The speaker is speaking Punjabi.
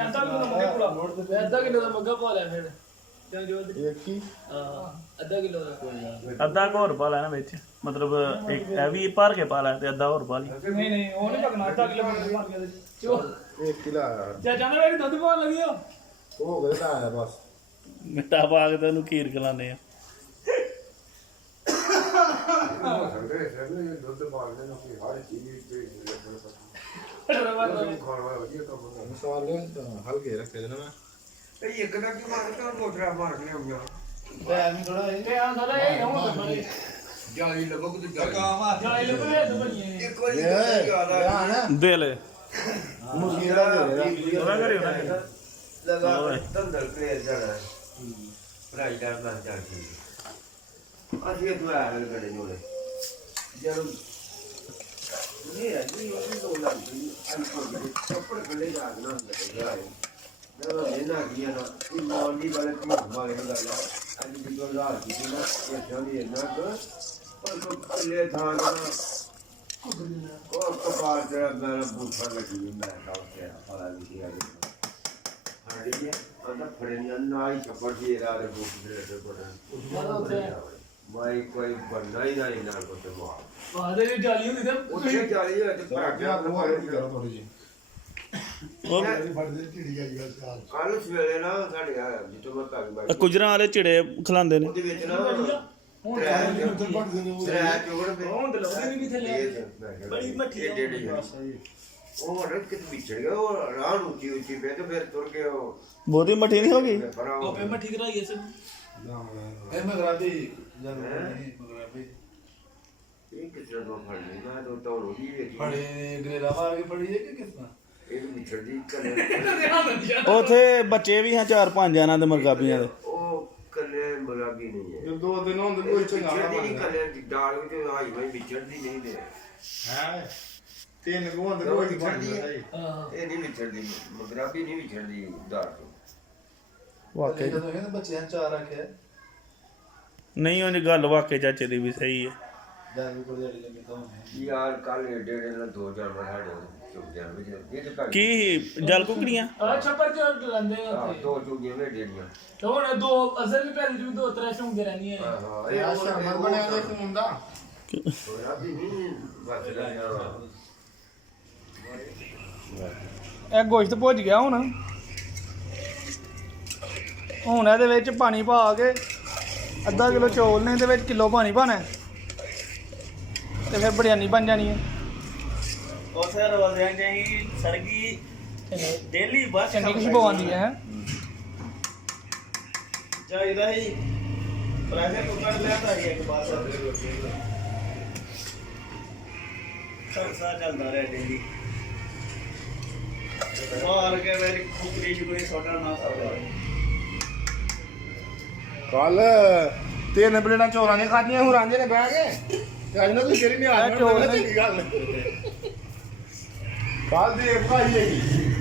ਅੱਧਾ ਕਿਲੋ ਦਾ ਮੱਗਾ ਪਾ ਲਿਆ ਫਿਰ ਇੱਕ ਹੀ ਅੱਧਾ ਕਿਲੋ ਦਾ ਅੱਧਾ ਕੁ ਹੋਰ ਪਾ ਲੈਣਾ ਵਿੱਚ ਮਤਲਬ ਇੱਕ ਇਹ ਵੀ ਭਰ ਕੇ ਪਾ ਲੈ ਤੇ ਅੱਧਾ ਹੋਰ ਪਾ ਲਈ ਨਹੀਂ ਨਹੀਂ ਉਹ ਨਹੀਂ ਪਕਣਾ ਅੱਧਾ ਕਿਲੋ ਭਰ ਗਿਆ ਚੋ ਇੱਕ ਹੀ ਲਾਇਆ ਚਾਚਾ ਨੇ ਮੇਰੀ ਦੁੱਧ ਪਾਉਣ ਲੱਗੀ ਹੋ ਹੋ ਗਿਆ ਲਾਇਆ ਬਸ ਮਿੱਠਾ ਪਾ ਕੇ ਤੇ ਉਹਨੂੰ ਖੀਰ ਖਿਲਾਉਂਦੇ ਆ ਦੁੱਧ ਪਾਲਦੇ ਨੇ ਹਰ ਚੀਜ਼ ਤੇ ਮਸਾਲੇ ਹਲਕੇ ਰੱਖੇ ਨੇ ਮੈਂ ਇੱਕ ਦਾ ਕੀ ਮਾਰ ਕੇ ਮੋਟਰਾ ਮਾਰ ਕੇ ਆਉਂਦਾ ਟਾਈਮ ਥੋੜਾ ਤੇ ਆਂ ਸਾਲਾ ਇਹ ਹੁਣ ਕਰਨਾ ਜਾਲੀ ਲੱਭੋ ਕਿ ਜਾਲੀ ਜਾਈ ਲੱਭੇ ਤਾਂ ਬਣੀਏ ਇੱਕ ਵਾਰੀ ਜ਼ਿਆਦਾ ਦੇ ਲੈ ਮੁਰਗੀ ਦਾ ਦੇ ਰਿਹਾ ਉਹਨਾਂ ਘਰੇ ਉਹਨਾਂ ਘਰੇ ਲਗਾ ਤੰਦਰ ਕਲੇਰ ਜਾਣਾ ਪ੍ਰਾਈ ਦਾ ਨਾ ਚਾਹੀਏ ਅਸੀਂ ਇਹ ਦੁਆ ਹਲ ਕਰੇ ਜੋਲੇ ਜਦੋਂ ਇਹ ਨਹੀਂ ਉਹ ਤੋਂ ਲੱਗਦੀ ਅਨਕੋ ਦੇ ਕੱਪੜ ਕੱਲੇ ਜਾ ਨਾ ਲੱਗਦਾ ਹੈ ਜਦੋਂ ਇਹਨਾਂ ਕੀਆ ਨਾ ਇਹ ਮੌਲੀ ਵਾਲੇ ਘੁੰਮ ਵਾਲੇ ਗੱਲ ਅੱਜ ਦੀ ਗੱਲ ਆ ਜੀ ਨਾ ਇਹ ਜਲਦੀ ਇਹਨਾਂ ਕੋ ਪਰ ਕੋ ਕੱਲੇ ਥਾਂ ਨਾ ਉਹ ਕਪਾਲ ਜਿਹੜਾ ਮੇਰਾ ਬੂਠਾ ਲੱਗੀ ਮੈਂ ਕਾਉਂਦੇ ਆ ਫਾਲਾ ਵੀ ਆ ਗਿਆ ਹਾੜੀ ਨੇ ਅੰਦਰ ਫੜੇ ਨਾ ਹੀ ਕੱਪੜ ਦੀ ਰਾਤ ਬੂਠੇ ਦੇ ਕੋਲ ਮਾਈ ਕੋਈ ਬੰਦਾ ਹੀ ਨਹੀਂ ਨਾਲ ਕੋ ਤੇ ਮਾਰ ਬਾਦੇ ਵੀ ਜਾਲੀ ਹੁੰਦੀ ਤੇ ਉੱਥੇ ਜਾਲੀ ਹੈ ਤੇ ਕਿਆ ਭਰਾਕਿਆ ਕਰੋ ਥੋੜੀ ਜੀ ਉਹ ਫੜਦੇ ਢੀੜੀ ਆਈ ਗੱਲ ਕੱਲ ਸਵੇਰੇ ਨਾ ਸਾਡੇ ਆ ਜਿੱਥੋਂ ਮੈਂ ਘਰ ਬਾਈ ਕੁਜਰਾਂ ਵਾਲੇ ਚਿੜੇ ਖਿਲਾਉਂਦੇ ਨੇ ਉਹਦੇ ਵਿੱਚ ਨਾ ਹੁਣ ਤਰੇ ਚੋੜ ਪੇ ਹੁਣ ਤੇ ਲੱਗਦੀ ਨਹੀਂ ਥੱਲੇ ਬੜੀ ਮੱਠੀ ਆ। ਉਹ ਰਕ ਕਿਤ ਵਿਚੜ ਗਿਆ ਉਹ ਰਾਹ ਨੂੰ ਉੱਚੀ ਉੱਚੀ ਪੇ ਤੇ ਫਿਰ ਤੁਰ ਕੇ ਉਹ ਬਹੁਤੀ ਮੱਠੀ ਨਹੀਂ ਹੋ ਗਈ ਉਹ ਪੇ ਮੱਠੀ ਕਰਾਈ ਐ ਇਹ ਮਗਰਾਬੀ ਮਗਰਾਬੀ ਇਹ ਕਿਸ ਤਰ੍ਹਾਂ ਫੜ ਲਈ ਮੈਂ ਤਾਂ ਤੋੜੋ ਜੀ ਵੇਖੀ ਫੜੇ ਗਰੇਲਾ ਮਾਰ ਕੇ ਫੜੀ ਹੈ ਕਿ ਕਿਸ ਤਰ੍ਹਾਂ ਇਹ ਵਿਚੜ ਦੀ ਕਲੇ ਉਥੇ ਬੱਚੇ ਵੀ ਹਾਂ 4-5 ਇਹਨਾਂ ਦੇ ਮਰਗਾਬੀਆਂ ਦੇ ਉਹ ਕਲੇ ਮਰਾਗੀ ਨਹੀਂ ਹੈ ਜੇ 2 ਦਿਨ ਹੁੰਦੇ ਕੋਈ ਚੰਗਾ ਵਿਚੜਦੀ ਨਹੀਂ ਕਲੇ ਡਾਲ ਵਿੱਚ ਆਈ ਭਾਈ ਵਿਚੜਦੀ ਨਹੀਂ ਦੇ ਹੈ ਤਿੰਨ ਕੋ ਹੁੰਦੇ ਕੋਈ ਵਿਚੜਦੀ ਨਹੀਂ ਹੈ ਇਹ ਨਹੀਂ ਵਿਚੜਦੀ ਮਰਾਗੀ ਨਹੀਂ ਵਿਚੜਦੀ ਡਾਲ ਤੋਂ ਵਾਕਈ ਜਦੋਂ ਕਹਿੰਦੇ ਬੱਚਿਆਂ ਚਾਰ ਰੱਖਿਆ ਨਹੀਂ ਉਹਦੀ ਗੱਲ ਵਾਕਈ ਚਾਚੇ ਦੀ ਵੀ ਸਹੀ ਹੈ ਜਾਨੀ ਕੋਲ ਜਿਹੜੀ ਲੱਗੀ ਤਾਂ ਹੁੰਦੀ ਯਾਰ ਕੱਲ ਏਡੇ ਨਾਲ 2 ਜਾਨਵਰ ਸਾਡੇ ਚੁੱਕ ਜਾਣ ਵਿੱਚ ਇਹ ਤੇ ਘਰ ਕੀ ਜਲ ਕੁਕੜੀਆਂ ਆ ਛੱਪੜ ਚ ਲੰਦੇ ਆਹ, ਉੱਥੇ 2 ਚੁਗੀਆਂ ਨੇ ਡੇੜੀਆਂ ਤੇ ਹੁਣ ਦੋ ਅਸਲ ਵੀ ਭੈਣ ਜੀ ਦੋ ਤਰ੍ਹਾਂ ਸ਼ੌਂਦੇ ਰਹਿੰਦੀਆਂ ਹਾਂ ਇਹ ਸ਼ਰਮਰ ਬਣਿਆ ਦੇ ਮੁੰਡਾ ਹੋਇਆ ਵੀ ਨਹੀਂ ਬਸ ਲੱਗਿਆ ਇਹ ਗੋਸ਼ਤ ਭੁੱਜ ਗਿਆ ਹੁਣ ਇਹਦੇ ਵਿੱਚ ਪਾਣੀ ਪਾ ਕੇ ਅੱਧਾ ਕਿਲੋ ਚੌਲ ਨੇ ਇਹਦੇ ਵਿੱਚ ਕਿਲੋ ਪਾਣੀ ਪਾਣਾ ਤੇ ਫਿਰ ਬਿਰਯਾਨੀ ਬਣ ਜਾਣੀ ਹੈ ਉਸੇ ਰੋਜ਼ਿਆਂ ਚਾਹੀ ਸਰਗੀ ਡੇਲੀ ਬਸ ਚੰਗੀ ਖੁਸ਼ਬੂ ਆਉਂਦੀ ਹੈ ਚਾਹੀਦਾ ਹੀ ਪ੍ਰੈਸ਼ਰ ਕੁੱਕਰ ਲੈ ਤਾਂ ਇੱਕ ਬਾਤ ਸਰਸਾ ਚੱਲਦਾ ਰਿਹਾ ਡੇਲੀ ਮਾਰ ਕੇ ਮੇਰੀ ਕੁਕੜੀ ਚ ਕੋਈ ਛੋਟਾ ਨਾ ਸਕਦਾ ਕੱਲ ਤਿੰਨ ਪਲੇਟਾਂ ਚੋਰਾਂ ਨੇ ਖਾਧੀਆਂ ਹੁਣ ਰਾਂਝੇ ਨੇ ਬਹਿ ਕੇ ਤੇ ਅੱਜ ਨਾ ਤੂੰ ਕਿਹੜੀ ਨਹੀਂ ਆ ਚੰਗੀ ਗੱਲ ਕੱਲ ਦੇ ਭਾਈ ਹੈਗੀ